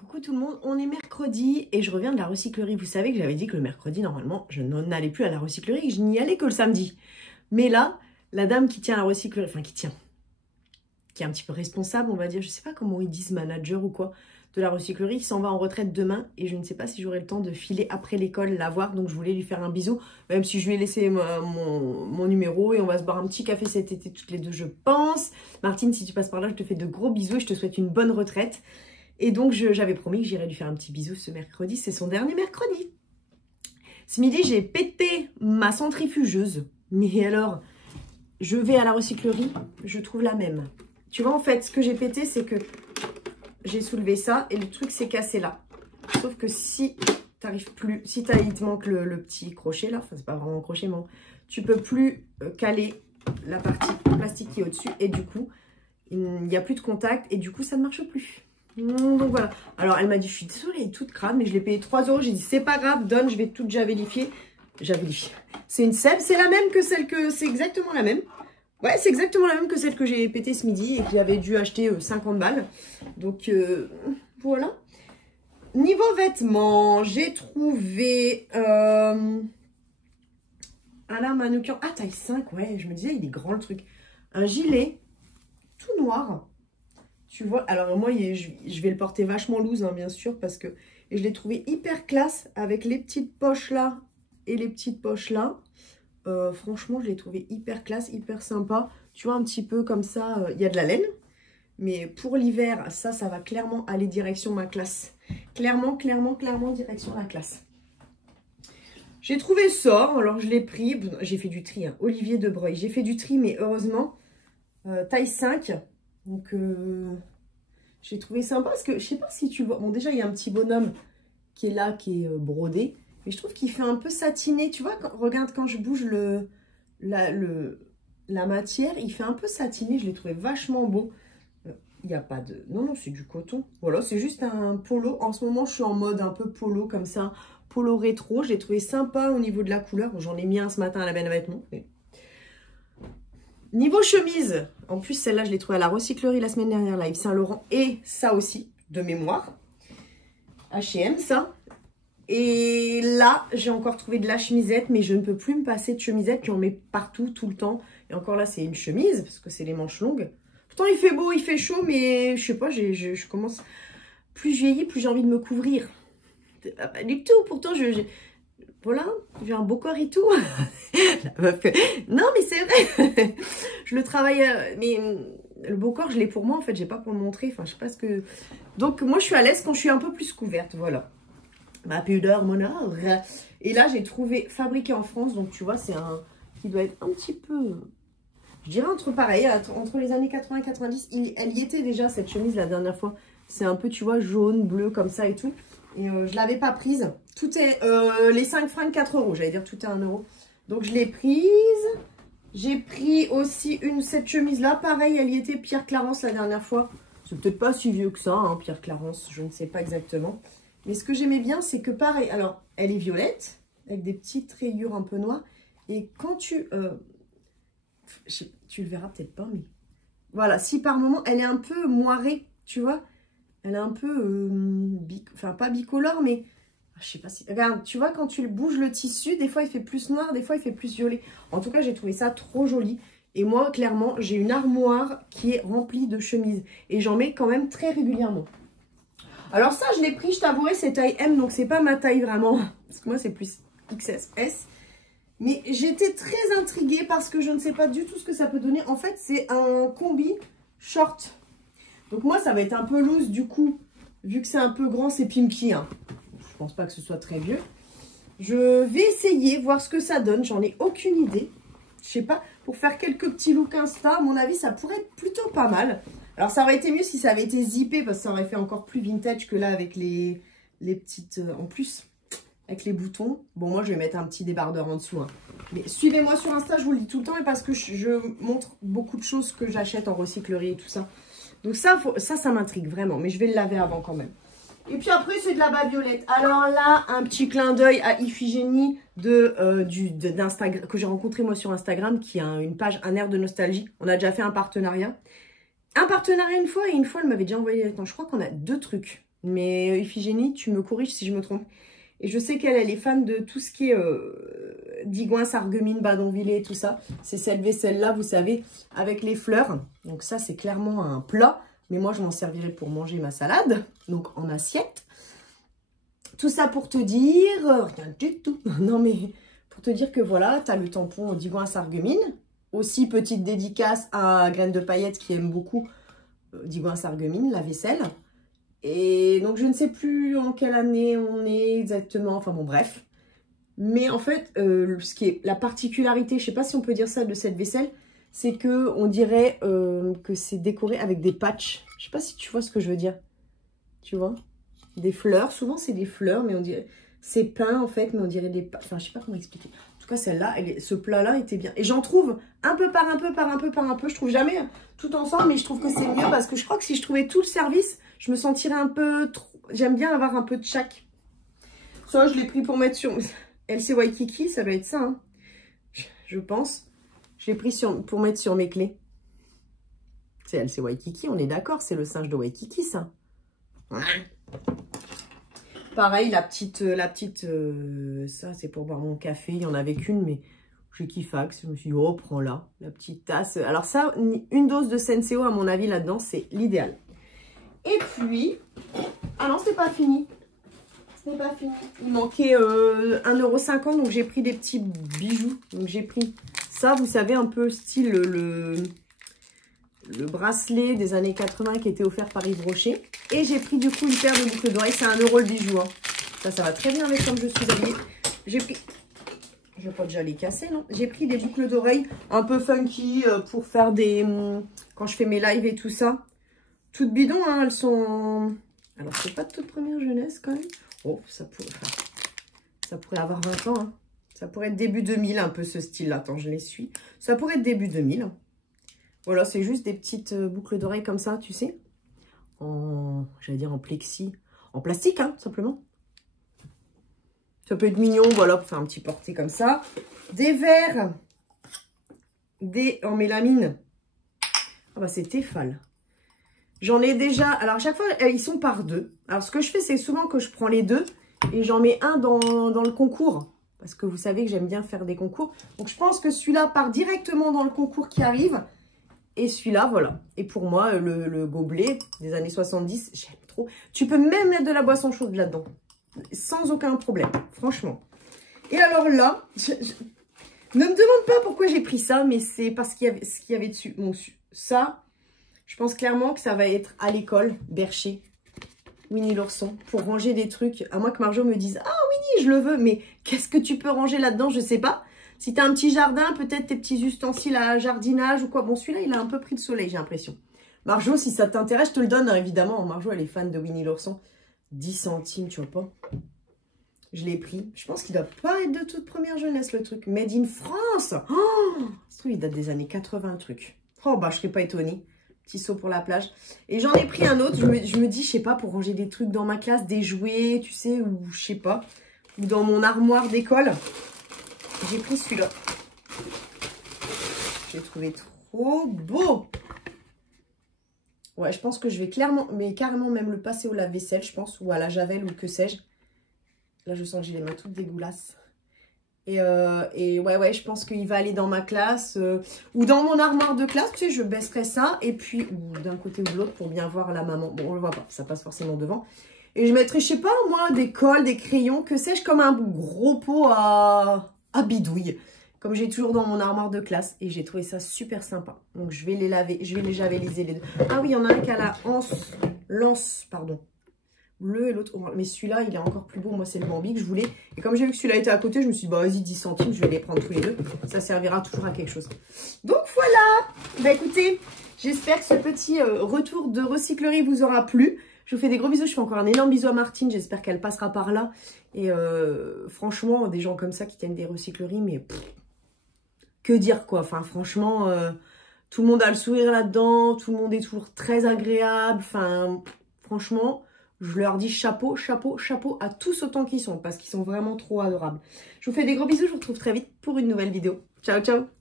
Coucou tout le monde, on est mercredi et je reviens de la recyclerie. Vous savez que j'avais dit que le mercredi, normalement, je n'en allais plus à la recyclerie et je n'y allais que le samedi. Mais là, la dame qui tient la recyclerie, enfin qui est un petit peu responsable, on va dire, je sais pas comment ils disent, manager ou quoi, de la recyclerie, qui s'en va en retraite demain et je ne sais pas si j'aurai le temps de filer après l'école la voir, donc je voulais lui faire un bisou, même si je lui ai laissé mon numéro et on va se boire un petit café cet été toutes les deux, je pense. Martine, si tu passes par là, je te fais de gros bisous et je te souhaite une bonne retraite. Et donc, j'avais promis que j'irais lui faire un petit bisou ce mercredi. C'est son dernier mercredi. Ce midi, j'ai pété ma centrifugeuse. Mais alors, je vais à la recyclerie, je trouve la même. Tu vois, en fait, ce que j'ai pété, c'est que j'ai soulevé ça et le truc s'est cassé là. Sauf que si t'arrives plus, si il te manque le petit crochet là, enfin, c'est pas vraiment un crochet, mais tu peux plus caler la partie plastique qui est au-dessus. Et du coup, il n'y a plus de contact et du coup, ça ne marche plus. Donc voilà. Alors elle m'a dit, je suis désolée, elle est toute crade, mais je l'ai payé 3 €. J'ai dit, c'est pas grave, donne, je vais toute javelifier. Javelifier. C'est une sève, c'est la même que celle que. C'est exactement la même. Ouais, c'est exactement la même que celle que j'ai pétée ce midi et que j'avais dû acheter 50 balles. Donc voilà. Niveau vêtements, j'ai trouvé un mannequin. Ah, taille 5, ouais, je me disais, il est grand le truc. Un gilet tout noir. Tu vois, alors moi, je vais le porter vachement loose, hein, bien sûr, parce que et je l'ai trouvé hyper classe avec les petites poches là et les petites poches là. Franchement, je l'ai trouvé hyper classe, hyper sympa. Tu vois, un petit peu comme ça, il y a de la laine. Mais pour l'hiver, ça va clairement aller direction ma classe. Clairement, direction la classe. J'ai trouvé ça, alors je l'ai pris. J'ai fait du tri, hein, Olivier de Breuil. J'ai fait du tri, mais heureusement, taille 5. Donc, j'ai trouvé sympa parce que je sais pas si tu vois. Bon, déjà, il y a un petit bonhomme qui est là, qui est brodé. Mais je trouve qu'il fait un peu satiné. Tu vois, regarde quand je bouge la matière, il fait un peu satiné. Je l'ai trouvé vachement beau. Il n'y a pas de... Non, c'est du coton. Voilà, c'est juste un polo. En ce moment, je suis en mode un peu polo comme ça. Polo rétro. Je l'ai trouvé sympa au niveau de la couleur. Bon, j'en ai mis un ce matin à la benne à vêtements. Mais... Niveau chemise, en plus celle-là je l'ai trouvée à la recyclerie la semaine dernière, là, Yves Saint Laurent, et ça aussi, de mémoire, H&M ça. Et là, j'ai encore trouvé de la chemisette, mais je ne peux plus me passer de chemisette, j'en mets partout, tout le temps. Et encore là, c'est une chemise, parce que c'est les manches longues. Pourtant, il fait beau, il fait chaud, mais je sais pas, je commence... Plus je vieillis, plus j'ai envie de me couvrir. Pas du tout, pourtant voilà, j'ai un beau corps et tout. Non, mais c'est vrai. Je le travaille, mais le beau corps, je l'ai pour moi, en fait, j'ai pas pour le montrer. Enfin, je sais pas ce que... Donc, moi, je suis à l'aise quand je suis un peu plus couverte, voilà. Ma pudeur, mon art. Et là, j'ai trouvé fabriqué en France, donc tu vois, c'est un qui doit être un petit peu... Je dirais entre pareil, entre les années 80 et 90. Elle y était déjà, cette chemise, la dernière fois. C'est un peu, tu vois, jaune, bleu, comme ça et tout. Et je l'avais pas prise. Tout est... les 5 fringues, 4 €. J'allais dire tout est 1 €. Donc, je l'ai prise. J'ai pris aussi cette chemise-là. Pareil, elle y était, Pierre Clarence, la dernière fois. C'est peut-être pas si vieux que ça, hein, Pierre Clarence. Je ne sais pas exactement. Mais ce que j'aimais bien, c'est que pareil... Alors, elle est violette, avec des petites rayures un peu noires. Et quand tu le verras peut-être pas, mais... Voilà, si par moment, elle est un peu moirée, tu vois. Elle est un peu... enfin, pas bicolore, mais... Je sais pas si... Regarde, tu vois, quand tu bouges le tissu, des fois, il fait plus noir, des fois, il fait plus violet. En tout cas, j'ai trouvé ça trop joli. Et moi, clairement, j'ai une armoire qui est remplie de chemises. Et j'en mets quand même très régulièrement. Alors ça, je l'ai pris, je t'avouerai, c'est taille M, donc c'est pas ma taille vraiment. Parce que moi, c'est plus XS. Mais j'étais très intriguée parce que je ne sais pas du tout ce que ça peut donner. En fait, c'est un combi short. Donc moi, ça va être un peu loose du coup. Vu que c'est un peu grand, c'est Pimki, hein. Je pense pas que ce soit très vieux. Je vais essayer, voir ce que ça donne. J'en ai aucune idée. Je sais pas, pour faire quelques petits looks Insta, à mon avis, ça pourrait être plutôt pas mal. Alors, ça aurait été mieux si ça avait été zippé, parce que ça aurait fait encore plus vintage que là, avec les petites... en plus, avec les boutons. Bon, moi, je vais mettre un petit débardeur en dessous, hein. Mais suivez-moi sur Insta, je vous le dis tout le temps, et parce que je montre beaucoup de choses que j'achète en recyclerie et tout ça. Donc ça m'intrigue vraiment, mais je vais le laver avant quand même. Et puis après, c'est de la bas violette. Alors là, un petit clin d'œil à Iphigénie d'Instagram, que j'ai rencontré moi sur Instagram, qui a une page, un air de nostalgie. On a déjà fait un partenariat. Un partenariat une fois, et une fois, elle m'avait déjà envoyé... Attends, je crois qu'on a 2 trucs. Mais Iphigénie, tu me corriges si je me trompe. Et je sais qu'elle est fan de tout ce qui est Digoin, Sarreguemines, Badonviller et tout ça. C'est cette vaisselle-là, vous savez, avec les fleurs. Donc ça, c'est clairement un plat. Mais moi, je m'en servirai pour manger ma salade. Donc en assiette. Tout ça pour te dire... rien du tout. Non, mais pour te dire que voilà, tu as le tampon Digoin, Sarreguemines. Aussi, petite dédicace à Graines de Paillettes qui aime beaucoup Digoin, Sarreguemines, la vaisselle. Et donc, je ne sais plus en quelle année on est exactement. Enfin bon, bref. Mais en fait, ce qui est la particularité, je ne sais pas si on peut dire ça de cette vaisselle, c'est que on dirait que c'est décoré avec des patchs. Je ne sais pas si tu vois ce que je veux dire. Tu vois? Des fleurs. Souvent, c'est des fleurs, mais on dirait... C'est peint, en fait, mais on dirait des... Enfin, je ne sais pas comment expliquer. En tout cas, celle-là, ce plat-là était bien. Et j'en trouve un peu par un peu, par un peu, par un peu. Je trouve jamais tout ensemble, mais je trouve que c'est mieux parce que je crois que si je trouvais tout le service, je me sentirais un peu trop... J'aime bien avoir un peu de chaque. Ça, je l'ai pris pour mettre sur... LC Waikiki, ça doit être ça, hein. Je pense. Je l'ai pris pour mettre sur mes clés. C'est LC Waikiki, on est d'accord, c'est le singe de Waikiki, ça. Pareil, la petite ça, c'est pour boire mon café. Il y en avait qu'une, mais j'ai kiffax. Je me suis dit, oh, prends-la, la petite tasse. Alors ça, une dose de Senseo, à mon avis, là-dedans, c'est l'idéal. Et puis, ah non, c'est pas fini. Ce n'est pas fini. Il manquait 1,50 €, donc j'ai pris des petits bijoux. Donc j'ai pris ça, vous savez, un peu style le bracelet des années 80 qui était offert par Yves Rocher. Et j'ai pris du coup une paire de boucles d'oreilles. C'est 1 € le bijou, hein. Ça va très bien avec comme je suis habillée. J'ai pris... Je vais pas déjà les casser, non? J'ai pris des boucles d'oreilles un peu funky pour faire des... quand je fais mes lives et tout ça. Toutes bidons, hein. Elles sont... Alors, c'est pas de toute première jeunesse quand même. Oh, ça pourrait avoir 20 ans, hein. Ça pourrait être début 2000, un peu ce style-là. Attends, je les suis. Ça pourrait être début 2000. Voilà, c'est juste des petites boucles d'oreilles comme ça, tu sais. J'allais dire en plexi. En plastique, hein, simplement. Ça peut être mignon, voilà, pour faire un petit porté comme ça. Des verres. En mélamine. Ah bah, c'est Tefal. J'en ai déjà... Alors, à chaque fois, ils sont par deux. Alors, ce que je fais, c'est souvent que je prends les deux et j'en mets un dans le concours. Parce que vous savez que j'aime bien faire des concours. Donc, je pense que celui-là part directement dans le concours qui arrive. Et celui-là, voilà. Et pour moi, le gobelet des années 70, j'aime trop. Tu peux même mettre de la boisson chaude là-dedans. Sans aucun problème, franchement. Et alors là, ne me demande pas pourquoi j'ai pris ça, mais c'est parce qu'il y avait ce qu'il y avait dessus. Bon, ça... Je pense clairement que ça va être à l'école, Bercher, Winnie l'ourson, pour ranger des trucs. À moins que Marjo me dise, ah Winnie, je le veux, mais qu'est-ce que tu peux ranger là-dedans? Je sais pas. Si tu as un petit jardin, peut-être tes petits ustensiles à jardinage ou quoi. Bon, celui-là, il a un peu pris de soleil, j'ai l'impression. Marjo, si ça t'intéresse, je te le donne, hein, évidemment. Marjo, elle est fan de Winnie l'ourson. 10 centimes, tu vois pas? Je l'ai pris. Je pense qu'il doit pas être de toute première jeunesse, le truc. Made in France. Oh, ce truc, il date des années 80, le truc. Oh, bah, je serais pas étonnée. Petit seau pour la plage. Et j'en ai pris un autre. Je me dis, je sais pas, pour ranger des trucs dans ma classe, des jouets, tu sais, ou je sais pas. Ou dans mon armoire d'école. J'ai pris celui-là. J'ai trouvé trop beau. Ouais, je pense que je vais clairement, mais carrément même le passer au lave-vaisselle, je pense. Ou à la javel, ou que sais-je. Là, je sens que j'ai les mains toutes dégueulasses. Et ouais, je pense qu'il va aller dans ma classe ou dans mon armoire de classe, tu sais, je baisserai ça et puis d'un côté ou de l'autre pour bien voir la maman. Bon, on le voit pas, ça passe forcément devant. Et je mettrai, je sais pas, moi, des cols, des crayons, que sais-je, comme un gros pot à bidouille, comme j'ai toujours dans mon armoire de classe. Et j'ai trouvé ça super sympa. Donc, je vais les laver, je vais les javeliser les deux. Ah oui, il y en a un qui a la lance, pardon. Bleu et l'autre orange. Mais celui-là, il est encore plus beau. Moi, c'est le Bambi que je voulais. Et comme j'ai vu que celui-là était à côté, je me suis dit, bah vas-y, 10 centimes, je vais les prendre tous les deux. Ça servira toujours à quelque chose. Donc voilà. Bah écoutez, j'espère que ce petit retour de recyclerie vous aura plu. Je vous fais des gros bisous. Je fais encore un énorme bisou à Martine. J'espère qu'elle passera par là. Et franchement, des gens comme ça qui tiennent des recycleries, mais que dire quoi. Enfin, franchement, tout le monde a le sourire là-dedans. Tout le monde est toujours très agréable. Enfin, franchement... Je leur dis chapeau, chapeau, chapeau à tous autant qu'ils sont parce qu'ils sont vraiment trop adorables. Je vous fais des gros bisous, je vous retrouve très vite pour une nouvelle vidéo. Ciao, ciao!